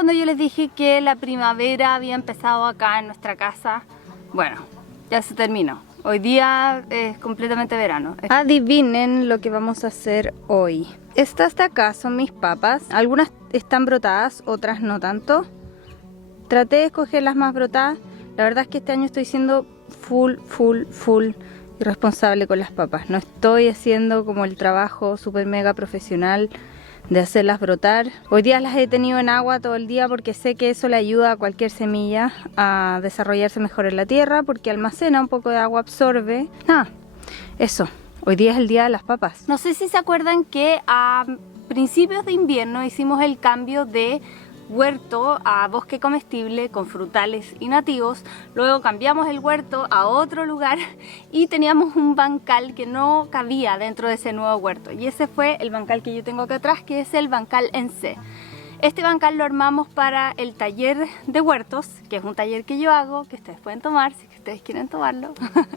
cuando yo les dije que la primavera había empezado acá en nuestra casa? Bueno, ya se terminó. Hoy día es completamente verano. Adivinen lo que vamos a hacer hoy. Estas de acá son mis papas. Algunas están brotadas, otras no tanto. Traté de escoger las más brotadas. La verdad es que este año estoy siendo full irresponsable con las papas. No estoy haciendo como el trabajo super mega profesional de hacerlas brotar. Hoy día las he tenido en agua todo el día porque sé que eso le ayuda a cualquier semilla a desarrollarse mejor en la tierra, porque almacena un poco de agua, absorbe. Eso. Hoy día es el día de las papas. No sé si se acuerdan que a principios de invierno hicimos el cambio de huerto a bosque comestible con frutales y nativos. Luego cambiamos el huerto a otro lugar y teníamos un bancal que no cabía dentro de ese nuevo huerto, y ese fue el bancal que yo tengo acá atrás, que es el bancal en C. Este bancal lo armamos para el taller de huertos, que es un taller que yo hago, que ustedes pueden tomar si ustedes quieren tomarlo.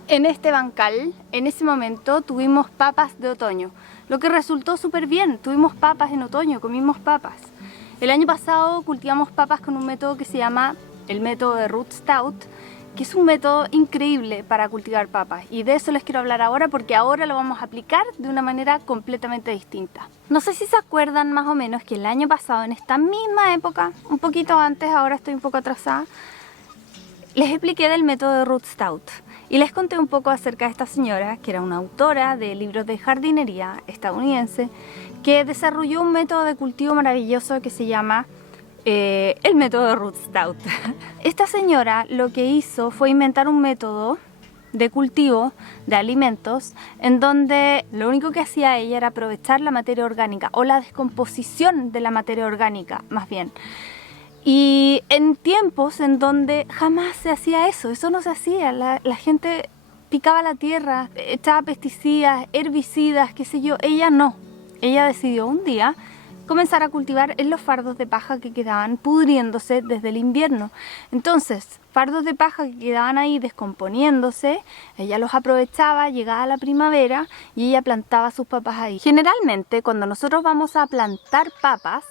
En este bancal, en ese momento, tuvimos papas de otoño, lo que resultó súper bien. Tuvimos papas en otoño, comimos papas. El año pasado cultivamos papas con un método que se llama el método de Root Stout, que es un método increíble para cultivar papas, y de eso les quiero hablar ahora, porque ahora lo vamos a aplicar de una manera completamente distinta. No sé si se acuerdan más o menos que el año pasado, en esta misma época, un poquito antes, ahora estoy un poco atrasada, les expliqué del método de Root Stout y les conté un poco acerca de esta señora, que era una autora de libros de jardinería estadounidense, que desarrolló un método de cultivo maravilloso que se llama el método de Root Stout. Esta señora lo que hizo fue inventar un método de cultivo de alimentos en donde lo único que hacía ella era aprovechar la materia orgánica, o la descomposición de la materia orgánica más bien, y en tiempos en donde jamás se hacía eso no se hacía. La gente picaba la tierra, echaba pesticidas, herbicidas, qué sé yo. Ella no. Ella decidió un día comenzar a cultivar en los fardos de paja que quedaban pudriéndose desde el invierno. Entonces, fardos de paja que quedaban ahí descomponiéndose, ella los aprovechaba, llegaba la primavera y ella plantaba sus papas ahí. Generalmente, cuando nosotros vamos a plantar papas,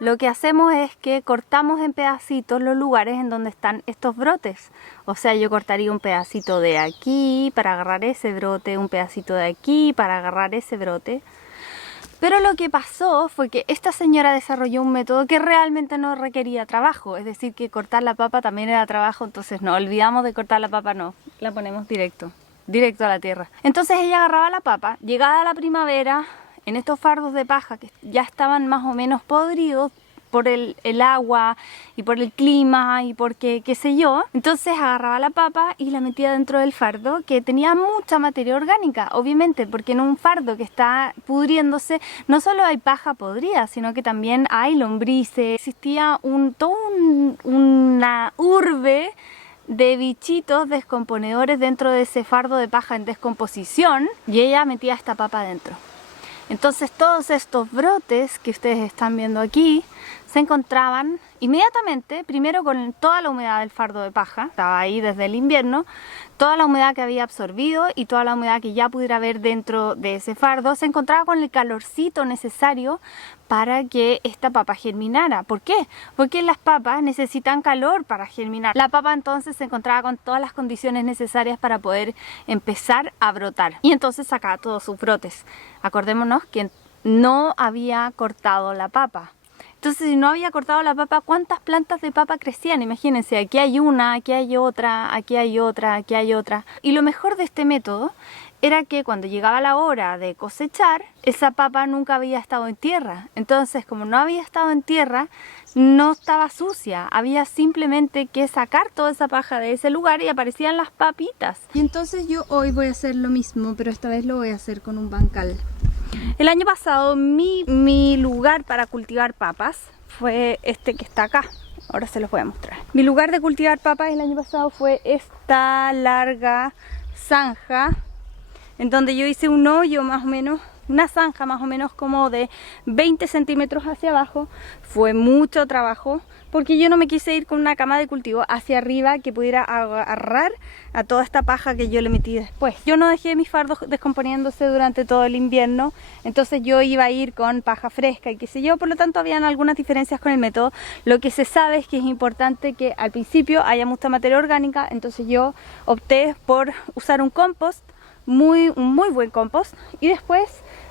lo que hacemos es que cortamos en pedacitos los lugares en donde están estos brotes. O sea, yo cortaría un pedacito de aquí para agarrar ese brote, un pedacito de aquí para agarrar ese brote. Pero lo que pasó fue que esta señora desarrolló un método que realmente no requería trabajo. Es decir, que cortar la papa también era trabajo, entonces no olvidamos de cortar la papa, no, la ponemos directo a la tierra. Entonces ella agarraba la papa, llegada la primavera, en estos fardos de paja que ya estaban más o menos podridos por el agua y por el clima y porque qué sé yo, entonces agarraba la papa y la metía dentro del fardo, que tenía mucha materia orgánica, obviamente, porque en un fardo que está pudriéndose no solo hay paja podrida, sino que también hay lombrices. Existía una urbe de bichitos descomponedores dentro de ese fardo de paja en descomposición, y ella metía esta papa adentro. Entonces todos estos brotes que ustedes están viendo aquí se encontraban inmediatamente, primero con toda la humedad del fardo de paja, estaba ahí desde el invierno, toda la humedad que había absorbido y toda la humedad que ya pudiera haber dentro de ese fardo, se encontraba con el calorcito necesario para que esta papa germinara. ¿Por qué? Porque las papas necesitan calor para germinar. La papa entonces se encontraba con todas las condiciones necesarias para poder empezar a brotar, y entonces sacaba todos sus brotes. Acordémonos que no había cortado la papa. Entonces, si no había cortado la papa, ¿cuántas plantas de papa crecían? Imagínense, aquí hay una, aquí hay otra, aquí hay otra, aquí hay otra. Y lo mejor de este método era que cuando llegaba la hora de cosechar, esa papa nunca había estado en tierra. Entonces, como no había estado en tierra, no estaba sucia. Había simplemente que sacar toda esa paja de ese lugar y aparecían las papitas. Y entonces yo hoy voy a hacer lo mismo, pero esta vez lo voy a hacer con un bancal. El año pasado mi lugar para cultivar papas fue este que está acá. Ahora se los voy a mostrar. Mi lugar de cultivar papas el año pasado fue esta larga zanja, en donde yo hice un hoyo más o menos, una zanja más o menos como de 20 centímetros hacia abajo. Fue mucho trabajo porque yo no me quise ir con una cama de cultivo hacia arriba que pudiera agarrar a toda esta paja que yo le metí después. Yo no dejé mis fardos descomponiéndose durante todo el invierno, entonces yo iba a ir con paja fresca y qué sé yo, por lo tanto habían algunas diferencias con el método. Lo que se sabe es que es importante que al principio haya mucha materia orgánica, entonces yo opté por usar un compost, un muy buen compost, y después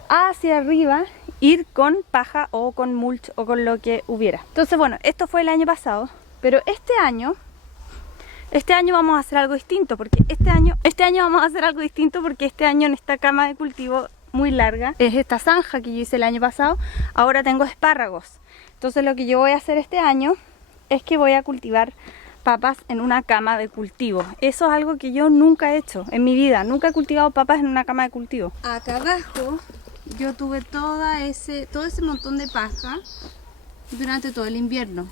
hacia arriba ir con paja o con mulch o con lo que hubiera. Entonces bueno, esto fue el año pasado, pero este año vamos a hacer algo distinto, porque este año vamos a hacer algo distinto porque este año en esta cama de cultivo muy larga, es esta zanja que yo hice el año pasado, ahora tengo espárragos. Entonces lo que yo voy a hacer este año es que voy a cultivar papas en una cama de cultivo. Eso es algo que yo nunca he hecho en mi vida, nunca he cultivado papas en una cama de cultivo. Acá abajo yo tuve todo ese montón de paja durante todo el invierno.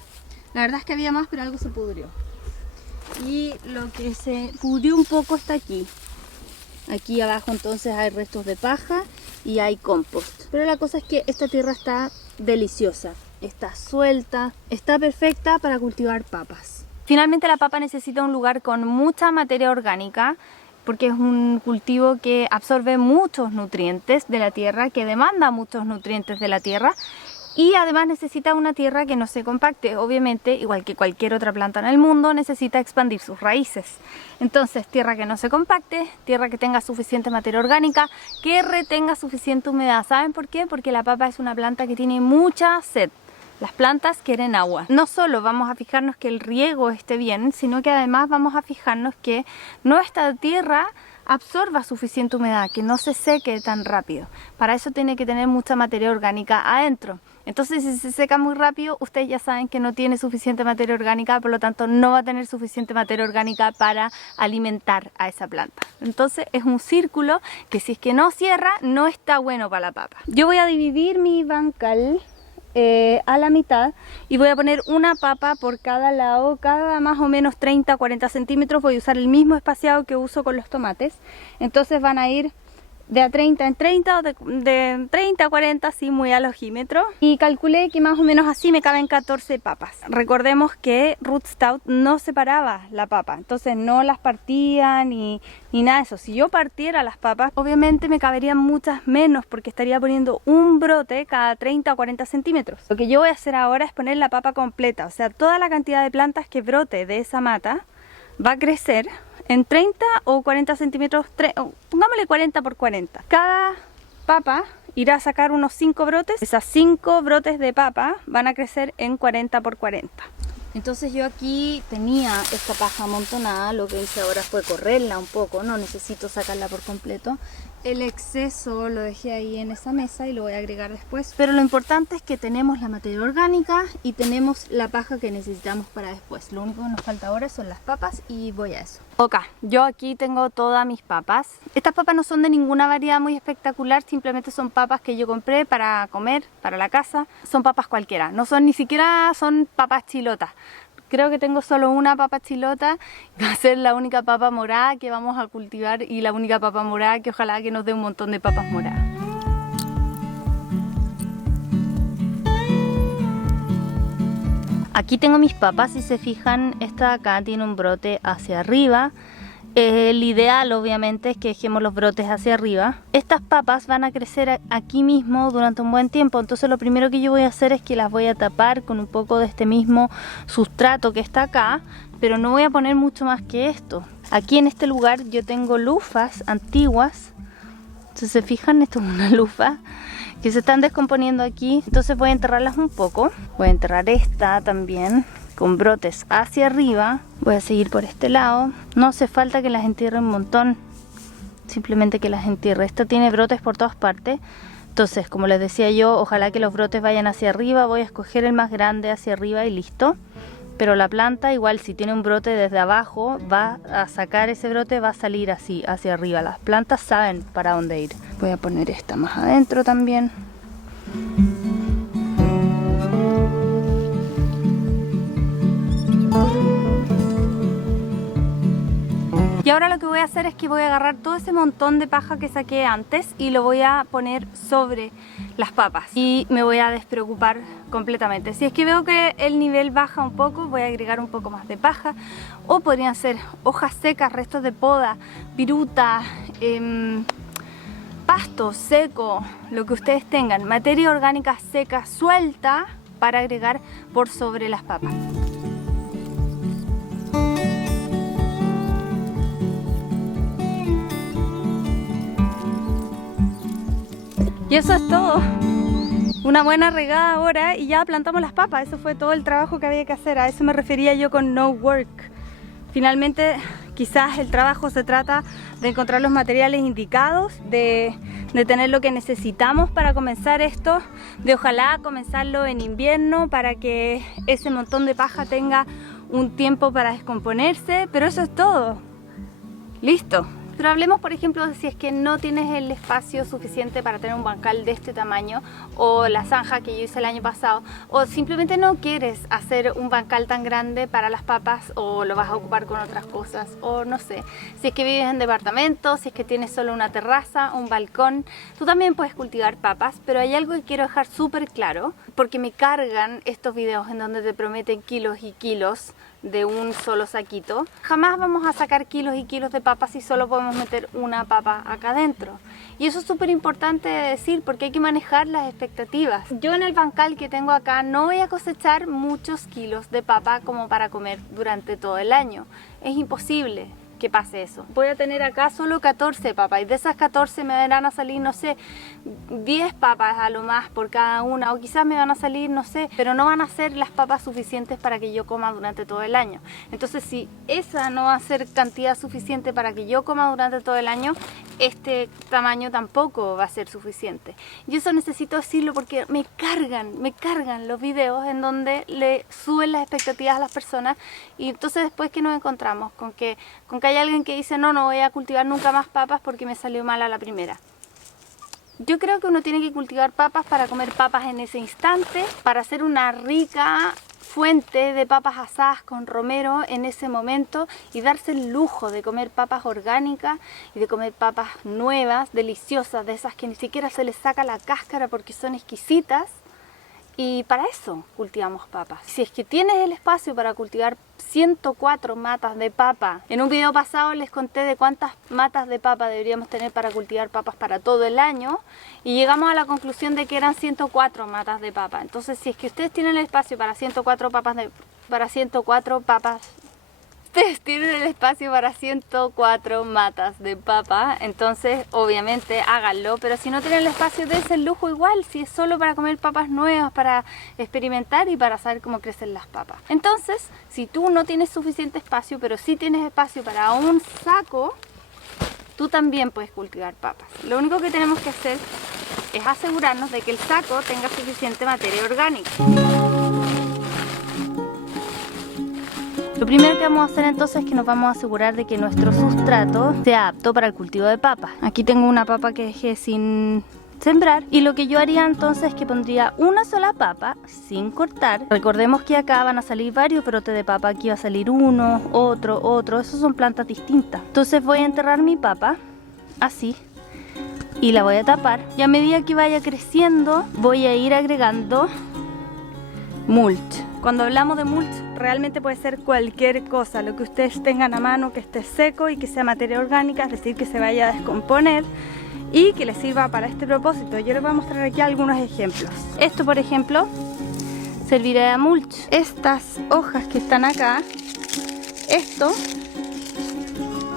La verdad es que había más, pero algo se pudrió. Y lo que se pudrió un poco está aquí. Aquí abajo entonces hay restos de paja y hay compost. Pero la cosa es que esta tierra está deliciosa, está suelta, está perfecta para cultivar papas. Finalmente la papa necesita un lugar con mucha materia orgánica, porque es un cultivo que absorbe muchos nutrientes de la tierra, que demanda muchos nutrientes de la tierra, y además necesita una tierra que no se compacte. Obviamente, igual que cualquier otra planta en el mundo, necesita expandir sus raíces. Entonces, tierra que no se compacte, tierra que tenga suficiente materia orgánica, que retenga suficiente humedad. ¿Saben por qué? Porque la papa es una planta que tiene mucha sed. Las plantas quieren agua. No solo vamos a fijarnos que el riego esté bien, sino que además vamos a fijarnos que nuestra tierra absorba suficiente humedad, que no se seque tan rápido. Para eso tiene que tener mucha materia orgánica adentro. Entonces, si se seca muy rápido, ustedes ya saben que no tiene suficiente materia orgánica, por lo tanto no va a tener suficiente materia orgánica para alimentar a esa planta. Entonces es un círculo que si es que no cierra, no está bueno para la papa. Yo voy a dividir mi bancal a la mitad y voy a poner una papa por cada lado, cada más o menos 30-40 centímetros. Voy a usar el mismo espaciado que uso con los tomates, entonces van a ir de a 30 en 30 o de 30 a 40, así muy al ojímetro, y calculé que más o menos así me caben 14 papas. Recordemos que Rootstout no separaba la papa, entonces no las partía ni nada de eso. Si yo partiera las papas, obviamente me caberían muchas menos, porque estaría poniendo un brote cada 30 o 40 centímetros. Lo que yo voy a hacer ahora es poner la papa completa, o sea, toda la cantidad de plantas que brote de esa mata va a crecer en 30 o 40 centímetros, pongámosle 40 por 40. Cada papa irá a sacar unos 5 brotes. Esas 5 brotes de papa van a crecer en 40 por 40. Entonces yo aquí tenía esta paja amontonada, lo que hice ahora fue correrla un poco, no necesito sacarla por completo. El exceso lo dejé ahí en esa mesa y lo voy a agregar después. Pero lo importante es que tenemos la materia orgánica y tenemos la paja que necesitamos para después. Lo único que nos falta ahora son las papas y voy a eso. Ok, yo aquí tengo todas mis papas. Estas papas no son de ninguna variedad muy espectacular, simplemente son papas que yo compré para comer, para la casa. Son papas cualquiera, no son ni siquiera son papas chilotas. Creo que tengo solo una papa chilota, va a ser la única papa morada que vamos a cultivar y la única papa morada que ojalá que nos dé un montón de papas moradas. Aquí tengo mis papas, si se fijan, esta de acá tiene un brote hacia arriba. El ideal obviamente es que dejemos los brotes hacia arriba. Estas papas van a crecer aquí mismo durante un buen tiempo, entonces lo primero que yo voy a hacer es que las voy a tapar con un poco de este mismo sustrato que está acá, pero no voy a poner mucho más que esto. Aquí en este lugar yo tengo lufas antiguas, si se fijan, esto es una lufa que se están descomponiendo aquí, entonces voy a enterrarlas un poco. Voy a enterrar esta también con brotes hacia arriba. Voy a seguir por este lado. No hace falta que las entierre un montón, simplemente que las entierre. Esta tiene brotes por todas partes, entonces como les decía yo, ojalá que los brotes vayan hacia arriba. Voy a escoger el más grande hacia arriba y listo. Pero la planta igual, si tiene un brote desde abajo, va a sacar ese brote, va a salir así hacia arriba. Las plantas saben para dónde ir. Voy a poner esta más adentro también. Y ahora lo que voy a hacer es que voy a agarrar todo ese montón de paja que saqué antes y lo voy a poner sobre las papas y me voy a despreocupar completamente. Si es que veo que el nivel baja un poco, voy a agregar un poco más de paja, o podrían ser hojas secas, restos de poda, viruta, pasto seco, lo que ustedes tengan, materia orgánica seca suelta para agregar por sobre las papas. Y eso es todo. Una buena regada ahora y ya plantamos las papas. Eso fue todo el trabajo que había que hacer. A eso me refería yo con no work. Finalmente, quizás el trabajo se trata de encontrar los materiales indicados, de tener lo que necesitamos para comenzar esto, de ojalá comenzarlo en invierno para que ese montón de paja tenga un tiempo para descomponerse, pero eso es todo. Listo. Pero hablemos, por ejemplo, de si es que no tienes el espacio suficiente para tener un bancal de este tamaño, o la zanja que yo hice el año pasado, o simplemente no quieres hacer un bancal tan grande para las papas, o lo vas a ocupar con otras cosas, o no sé. Si es que vives en departamento, si es que tienes solo una terraza, un balcón, tú también puedes cultivar papas, pero hay algo que quiero dejar súper claro, porque me cargan estos videos en donde te prometen kilos y kilos de un solo saquito. Jamás vamos a sacar kilos y kilos de papas si solo podemos meter una papa acá adentro. Y eso es súper importante de decir porque hay que manejar las expectativas. Yo en el bancal que tengo acá no voy a cosechar muchos kilos de papa como para comer durante todo el año. Es imposible que pase eso. Voy a tener acá solo 14 papas y de esas 14 me van a salir, no sé, 10 papas a lo más por cada una, o quizás me van a salir, no sé, pero no van a ser las papas suficientes para que yo coma durante todo el año. Entonces, si esa no va a ser cantidad suficiente para que yo coma durante todo el año, este tamaño tampoco va a ser suficiente. Y eso necesito decirlo porque me cargan los videos en donde le suben las expectativas a las personas, y entonces después que nos encontramos con que hay alguien que dice no voy a cultivar nunca más papas porque me salió mal a la primera. Yo creo que uno tiene que cultivar papas para comer papas en ese instante, para hacer una rica fuente de papas asadas con romero en ese momento y darse el lujo de comer papas orgánicas y de comer papas nuevas, deliciosas, de esas que ni siquiera se les saca la cáscara porque son exquisitas. Y para eso cultivamos papas. Si es que tienes el espacio para cultivar 104 matas de papa, en un video pasado les conté de cuántas matas de papa deberíamos tener para cultivar papas para todo el año y llegamos a la conclusión de que eran 104 matas de papa. Entonces, si es que ustedes tienen el espacio para 104 papas, ustedes tienen el espacio para 104 matas de papa, entonces obviamente háganlo, pero si no tienen el espacio, dense el lujo igual, si es solo para comer papas nuevas, para experimentar y para saber cómo crecen las papas. Entonces, si tú no tienes suficiente espacio, pero sí tienes espacio para un saco, tú también puedes cultivar papas. Lo único que tenemos que hacer es asegurarnos de que el saco tenga suficiente materia orgánica. Lo primero que vamos a hacer entonces es que nos vamos a asegurar de que nuestro sustrato sea apto para el cultivo de papas. Aquí tengo una papa que dejé sin sembrar y lo que yo haría entonces es que pondría una sola papa sin cortar. Recordemos que acá van a salir varios brotes de papa, aquí va a salir uno, otro, esos son plantas distintas. Entonces voy a enterrar mi papa así y la voy a tapar y a medida que vaya creciendo voy a ir agregando mulch. Cuando hablamos de mulch, realmente puede ser cualquier cosa, lo que ustedes tengan a mano que esté seco y que sea materia orgánica, es decir, que se vaya a descomponer y que les sirva para este propósito. Yo les voy a mostrar aquí algunos ejemplos. Esto, por ejemplo, serviría de mulch. Estas hojas que están acá, esto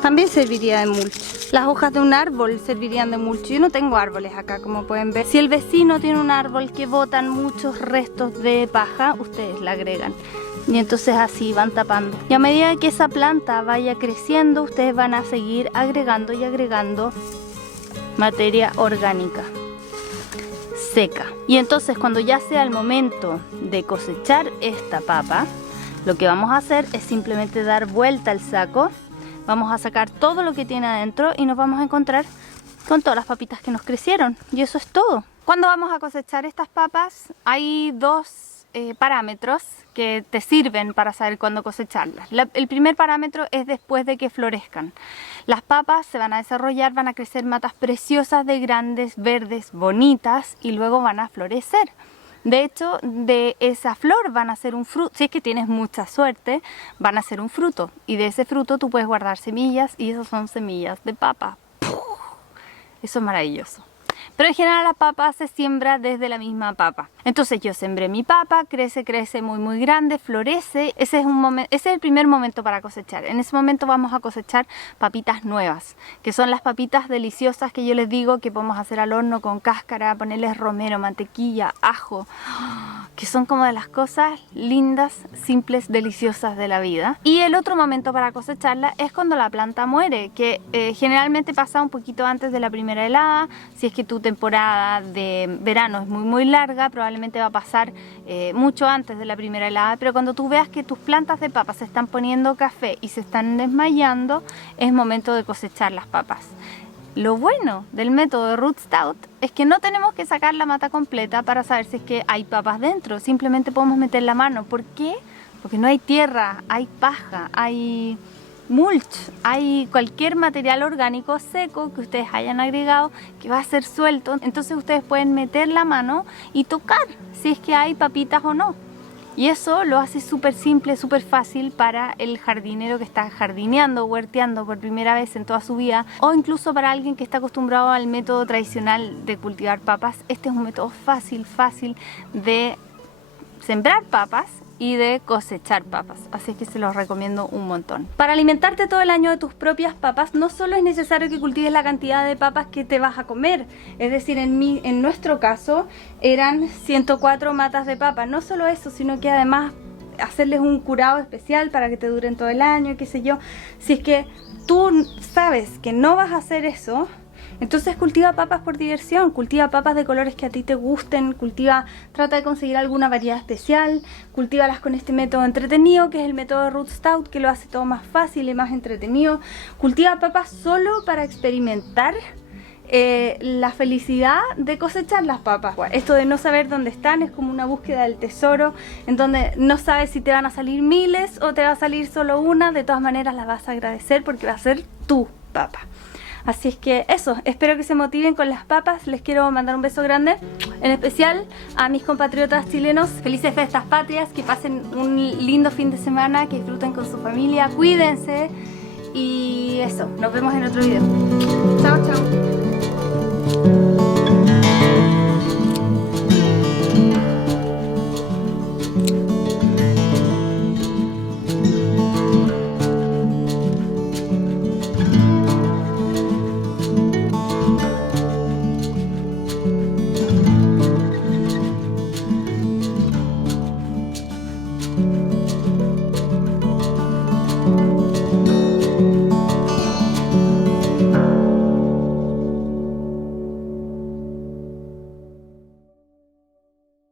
también serviría de mulch. Las hojas de un árbol servirían de mulch. Yo no tengo árboles acá, como pueden ver. Si el vecino tiene un árbol que botan muchos restos de paja, ustedes la agregan. Y entonces así van tapando. Y a medida que esa planta vaya creciendo, ustedes van a seguir agregando y agregando materia orgánica seca. Y entonces cuando ya sea el momento de cosechar esta papa, lo que vamos a hacer es simplemente dar vuelta al saco. Vamos a sacar todo lo que tiene adentro y nos vamos a encontrar con todas las papitas que nos crecieron. Y eso es todo. Cuando vamos a cosechar estas papas, hay dos parámetros que te sirven para saber cuándo cosecharlas. El primer parámetro es después de que florezcan. Las papas se van a desarrollar, van a crecer matas preciosas de grandes, verdes, bonitas y luego van a florecer. De hecho, de esa flor van a ser un fruto, si es que tienes mucha suerte, van a ser un fruto. Y de ese fruto tú puedes guardar semillas y esas son semillas de papa. Eso es maravilloso. Pero en general la papa se siembra desde la misma papa. Entonces yo sembré mi papa, crece muy grande, florece. Ese es el primer momento para cosechar. En ese momento vamos a cosechar papitas nuevas, que son las papitas deliciosas que yo les digo que podemos hacer al horno con cáscara, ponerles romero, mantequilla, ajo, que son como de las cosas lindas, simples, deliciosas de la vida. Y el otro momento para cosecharla es cuando la planta muere, que generalmente pasa un poquito antes de la primera helada. Si es que tu temporada de verano es muy larga, probablemente va a pasar mucho antes de la primera helada, pero cuando tú veas que tus plantas de papas se están poniendo café y se están desmayando, es momento de cosechar las papas. Lo bueno del método de Root Stout es que no tenemos que sacar la mata completa para saber si es que hay papas dentro, simplemente podemos meter la mano. ¿Por qué? Porque no hay tierra, hay paja, hay mulch, hay cualquier material orgánico seco que ustedes hayan agregado que va a ser suelto, entonces ustedes pueden meter la mano y tocar si es que hay papitas o no. Y eso lo hace súper simple, súper fácil para el jardinero que está jardineando, huerteando por primera vez en toda su vida, o incluso para alguien que está acostumbrado al método tradicional de cultivar papas. Este es un método fácil de sembrar papas y de cosechar papas, así que se los recomiendo un montón. Para alimentarte todo el año de tus propias papas, no solo es necesario que cultives la cantidad de papas que te vas a comer, es decir, en nuestro caso eran 104 matas de papas. No solo eso, sino que además hacerles un curado especial para que te duren todo el año, qué sé yo. Si es que tú sabes que no vas a hacer eso, entonces cultiva papas por diversión, cultiva papas de colores que a ti te gusten, trata de conseguir alguna variedad especial, cultívalas con este método entretenido que es el método de Root Stout, que lo hace todo más fácil y más entretenido. Cultiva papas solo para experimentar la felicidad de cosechar las papas. Esto de no saber dónde están es como una búsqueda del tesoro, en donde no sabes si te van a salir miles o te va a salir solo una. De todas maneras las vas a agradecer porque va a ser tu papa. Así es que eso, espero que se motiven con las papas. Les quiero mandar un beso grande, en especial a mis compatriotas chilenos. Felices fiestas patrias, que pasen un lindo fin de semana, que disfruten con su familia, cuídense y eso, nos vemos en otro video. Chao, chao.